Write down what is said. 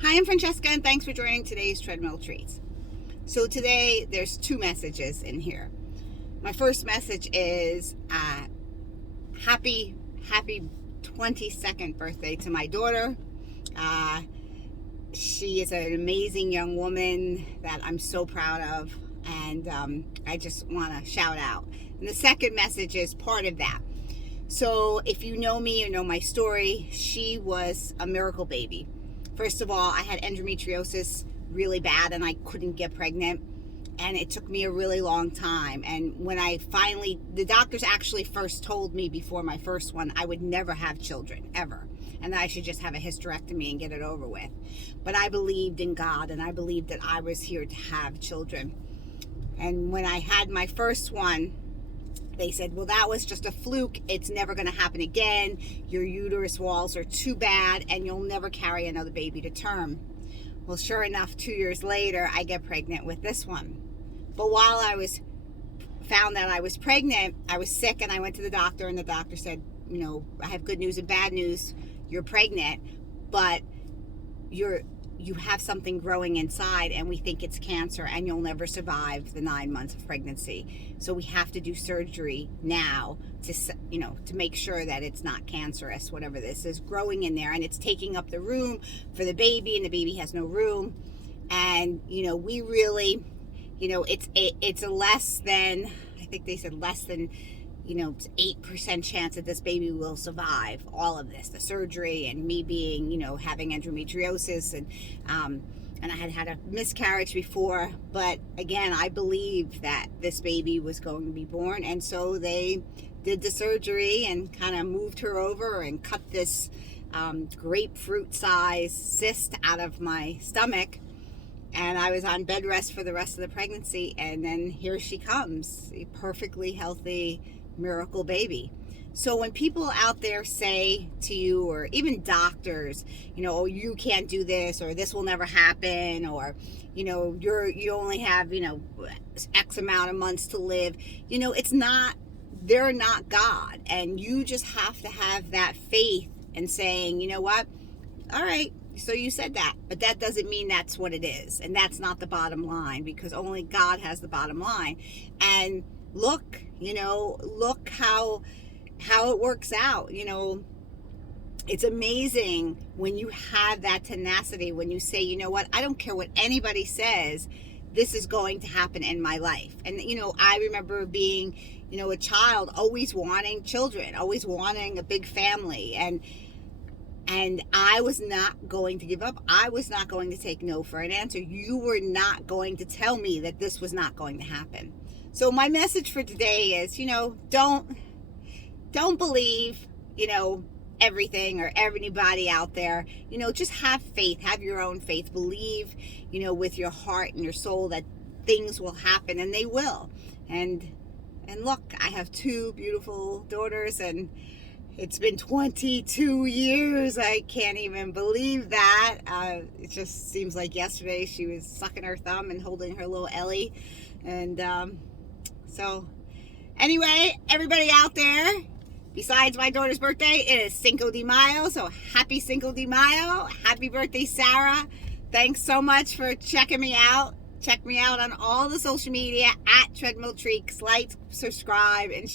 Hi, I'm Francesca, and thanks for joining today's Treadmill Treats. So today, there's two messages in here. My first message is happy 22nd birthday to my daughter. She is an amazing young woman that I'm so proud of, and I just want to shout out. And the second message is part of that. So if you know me or know my story, she was a miracle baby. First of all, I had endometriosis really bad and I couldn't get pregnant. And it took me a really long time. And when I finally, the doctors actually first told me before my first one, I would never have children, ever. And that I should just have a hysterectomy and get it over with. But I believed in God and I believed that I was here to have children. And when I had my first one, they said, well, that was just a fluke. It's never going to happen again. Your uterus walls are too bad and you'll never carry another baby to term. Well, sure enough, 2 years later, I get pregnant with this one. But while I found that I was pregnant, I was sick and I went to the doctor and the doctor said, you know, I have good news and bad news. You're pregnant, but you have something growing inside and we think it's cancer and you'll never survive the 9 months of pregnancy. So we have to do surgery now to make sure that it's not cancerous, whatever this is growing in there, and it's taking up the room for the baby and the baby has no room. And, we really, it's a less than, I think they said less than, 8% chance that this baby will survive all of this, the surgery and me being, having endometriosis and I had a miscarriage before. But again, I believed that this baby was going to be born. And so they did the surgery and kind of moved her over and cut this grapefruit size cyst out of my stomach. And I was on bed rest for the rest of the pregnancy. And then here she comes, a perfectly healthy miracle baby. So when people out there say to you, or even doctors, oh, you can't do this, or this will never happen, or, you only have, X amount of months to live, they're not God. And you just have to have that faith and saying, you know what? All right. So you said that, but that doesn't mean that's what it is. And that's not the bottom line, because only God has the bottom line. And look how it works out. It's amazing when you have that tenacity, when you say, you know what, I don't care what anybody says, this is going to happen in my life. And, I remember being, a child, always wanting children, always wanting a big family. And I was not going to give up. I was not going to take no for an answer. You were not going to tell me that this was not going to happen. So my message for today is, don't believe, everything or anybody out there. Just have faith, have your own faith. Believe, with your heart and your soul that things will happen, and they will. And look, I have two beautiful daughters, and it's been 22 years. I can't even believe that. It just seems like yesterday she was sucking her thumb and holding her little Ellie. And so anyway, everybody out there, besides my daughter's birthday, it is Cinco de Mayo. So happy Cinco de Mayo. Happy birthday, Sarah. Thanks so much for checking me out. Check me out on all the social media at Treadmill Treats. Like, subscribe, and